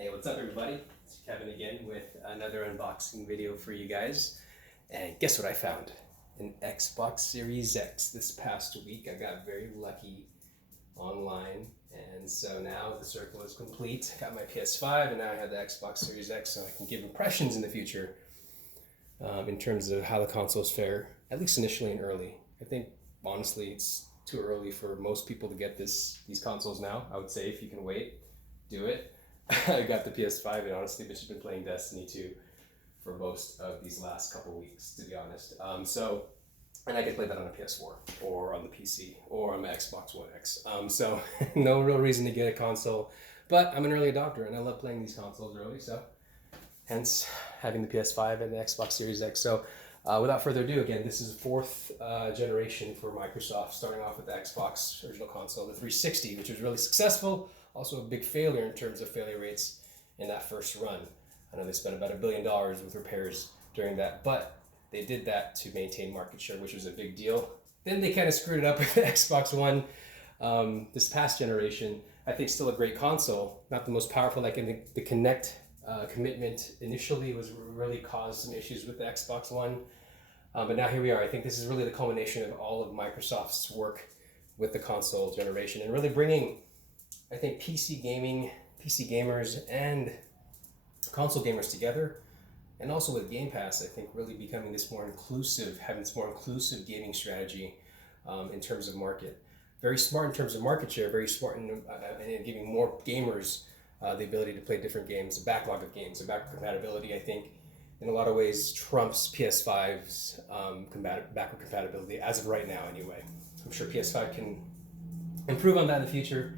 Hey, what's up everybody? It's Kevin again with another unboxing video for you guys. And guess what I found? An Xbox Series X. This past week I got very lucky online, and so now the circle is complete. I got my PS5 and now I have the Xbox Series X, so I can give impressions in the future in terms of how the consoles fare, at least initially and early. I think honestly it's too early for most people to get these consoles now. I would say if you can wait, do it. I got the PS5 and honestly I've just been playing Destiny 2 for most of these last couple weeks, to be honest. And I can play that on a PS4 or on the PC or on my Xbox One X. So no real reason to get a console, but I'm an early adopter and I love playing these consoles early, so hence having the PS5 and the Xbox Series X. So without further ado, again, this is the fourth generation for Microsoft, starting off with the Xbox original console, the 360, which was really successful. Also a big failure in terms of failure rates in that first run. I know they spent about $1 billion with repairs during that, but they did that to maintain market share, which was a big deal. Then they kind of screwed it up with the Xbox One this past generation. I think still a great console, not the most powerful. Like in the Kinect commitment initially was really caused some issues with the Xbox One. But now here we are. I think this is really the culmination of all of Microsoft's work with the console generation and really bringing, I think, PC gamers and console gamers together, and also with Game Pass, I think really becoming this more inclusive, having this more inclusive gaming strategy in terms of market. Very smart in terms of market share, very smart in giving more gamers the ability to play different games, a backlog of games, a backward compatibility, I think, in a lot of ways trumps PS5's backward compatibility, as of right now anyway. I'm sure PS5 can improve on that in the future.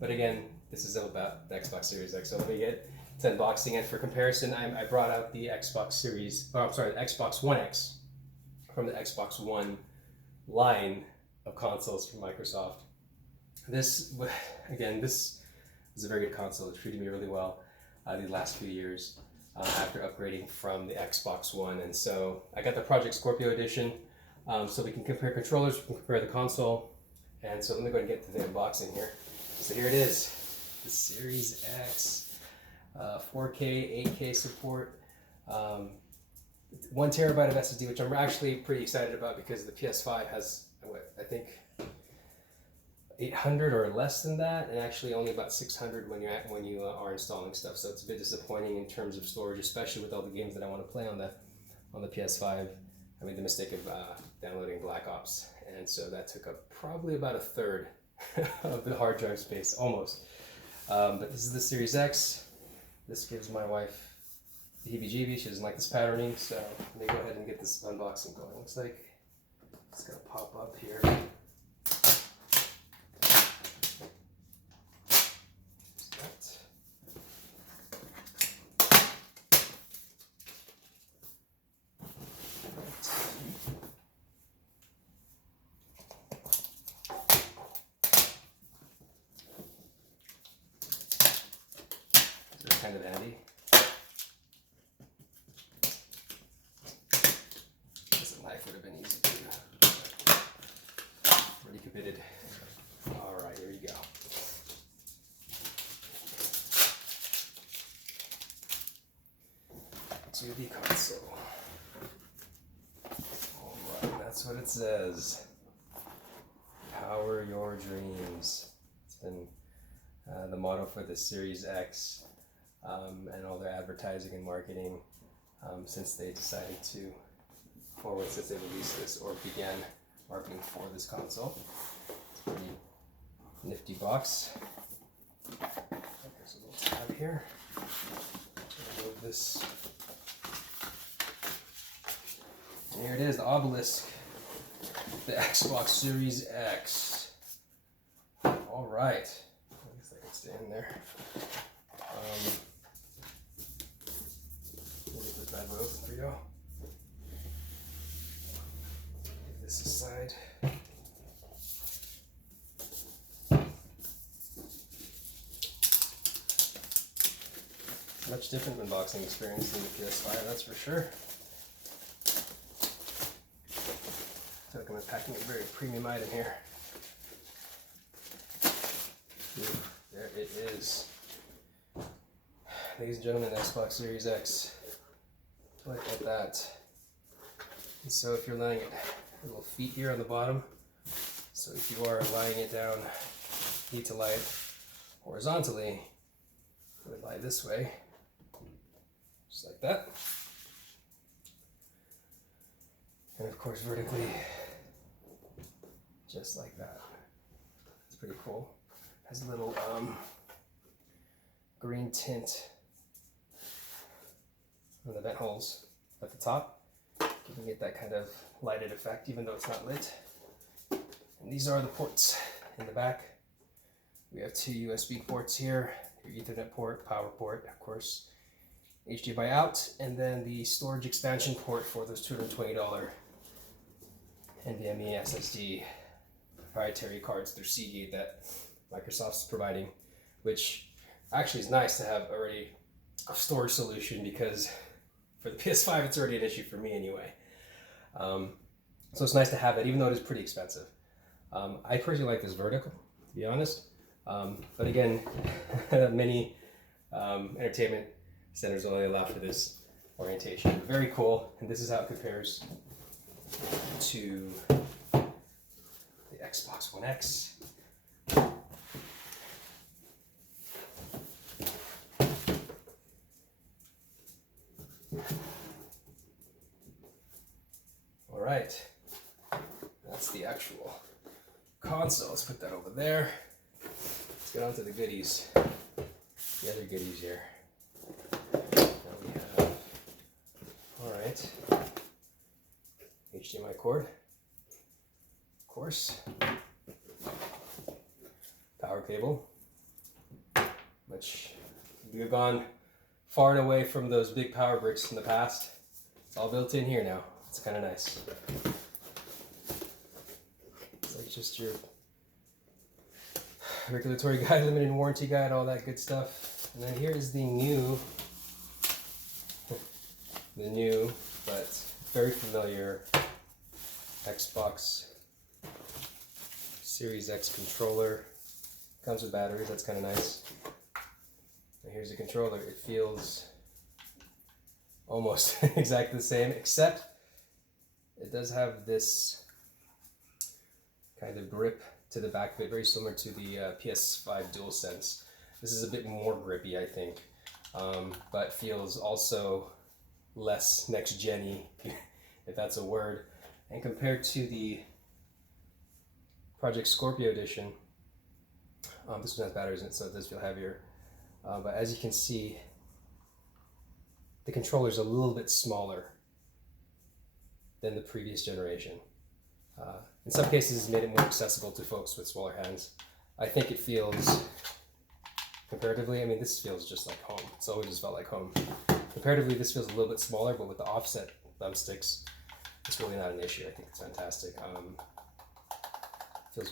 But again, this is all about the Xbox Series X. So let me get to unboxing, and for comparison, I brought out the Xbox One X from the Xbox One line of consoles from Microsoft. This is a very good console. It treated me really well the last few years after upgrading from the Xbox One. And so I got the Project Scorpio edition, so we can compare controllers, we can compare the console. And so let me go ahead and get to the unboxing here. So here it is, the Series X, 4K, 8K support, 1 terabyte of SSD, which I'm actually pretty excited about because the PS5 has, I think 800 or less than that, and actually only about 600 when you are installing stuff. So it's a bit disappointing in terms of storage, especially with all the games that I want to play on the PS5. I made the mistake of downloading Black Ops, and so that took up probably about a third of the hard drive space, almost. But this is the Series X. This gives my wife the heebie-jeebies. She doesn't like this patterning, so let me go ahead and get this unboxing going. Looks like it's gonna pop up here. Kind of handy. This knife would have been easy too. Already committed. All right, here you go. To the console. All right, that's what it says. Power your dreams. It's been the motto for the Series X. And all their advertising and marketing since they decided to, or since they released this or began marketing for this console. It's a pretty nifty box. There's a little tab here. Move this. And here it is, the obelisk, the Xbox Series X. All right, I guess I can stay in there. Bad boy open for you. Get this aside. Much different unboxing experience than the PS5, that's for sure. I feel like I'm packing a very premium item here. Ooh, there it is. ladies and gentlemen, Xbox Series X. Look at that. And so if you're laying it, little feet here on the bottom. So if you are lying it down, you need to lie it horizontally. I would lie this way, just like that. And of course vertically, just like that. It's pretty cool. Has a little green tint on the vent holes at the top, giving it that kind of lighted effect even though it's not lit. And these are the ports in the back. We have two USB ports here, your Ethernet port, power port, of course, HDMI out, and then the storage expansion port for those $220 NVMe SSD proprietary cards through Seagate that Microsoft's providing, which actually is nice to have already a storage solution, because for the PS5 it's already an issue for me anyway. So it's nice to have it, even though it is pretty expensive. I personally like this vertical, to be honest. But again, many entertainment centers only allow for this orientation. Very cool, and this is how it compares to the Xbox One X. All right, that's the actual console. Let's put that over there. Let's get on to the goodies, the other goodies here. Now we have, all right, HDMI cord, of course, power cable, which we've gone far and away from those big power bricks in the past. It's all built in here now. It's kind of nice. It's like just your regulatory guide, limited warranty guide, all that good stuff. And then here is the new but very familiar Xbox Series X controller. Comes with batteries, that's kind of nice. And here's the controller. It feels almost exactly the same, except it does have this kind of grip to the back of it, very similar to the PS5 DualSense. This is a bit more grippy, I think, but feels also less next-gen-y, if that's a word. And compared to the Project Scorpio edition, this one has batteries in it, so it does feel heavier. But as you can see, the controller is a little bit smaller than the previous generation. In some cases, it's made it more accessible to folks with smaller hands. I think it feels, comparatively, I mean, this feels just like home. It's always just felt like home. Comparatively, this feels a little bit smaller, but with the offset thumbsticks, it's really not an issue. I think it's fantastic. This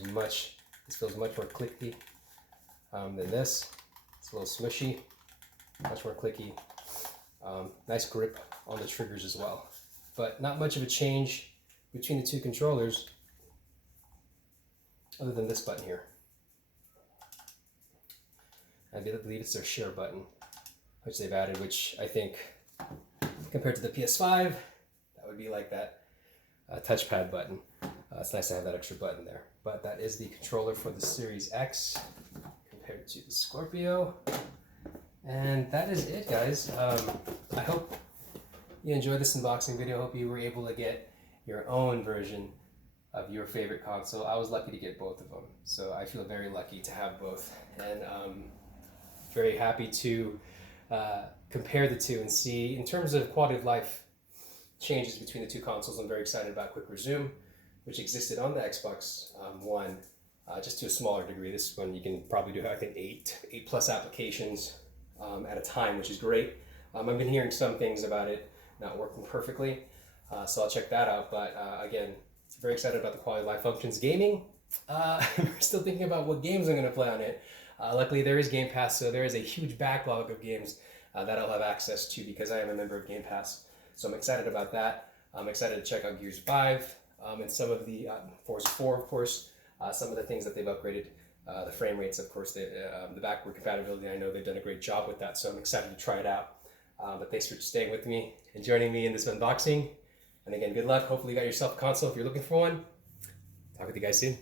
feels much more clicky than this. It's a little smushy, much more clicky. Nice grip on the triggers as well. But not much of a change between the two controllers, other than this button here. I believe it's their share button, which they've added, which I think, compared to the PS5, that would be like that touchpad button. It's nice to have that extra button there. But that is the controller for the Series X compared to the Scorpio. And that is it, guys. I hope you enjoyed this unboxing video. I hope you were able to get your own version of your favorite console. I was lucky to get both of them, so I feel very lucky to have both. And very happy to compare the two and see, in terms of quality of life changes between the two consoles. I'm very excited about Quick Resume, which existed on the Xbox One, just to a smaller degree. This one you can probably do, I think, eight plus applications at a time, which is great. I've been hearing some things about it not working perfectly, so I'll check that out. But again, very excited about the quality of life functions. Gaming, we're still thinking about what games I'm going to play on it. Luckily, there is Game Pass, so there is a huge backlog of games that I'll have access to because I am a member of Game Pass. So I'm excited about that. I'm excited to check out Gears 5 and some of the Forza 4, of course, some of the things that they've upgraded The frame rates, of course, the backward compatibility, I know they've done a great job with that, so I'm excited to try it out. But thanks for staying with me and joining me in this unboxing. And again, good luck. Hopefully you got yourself a console if you're looking for one. Talk with you guys soon.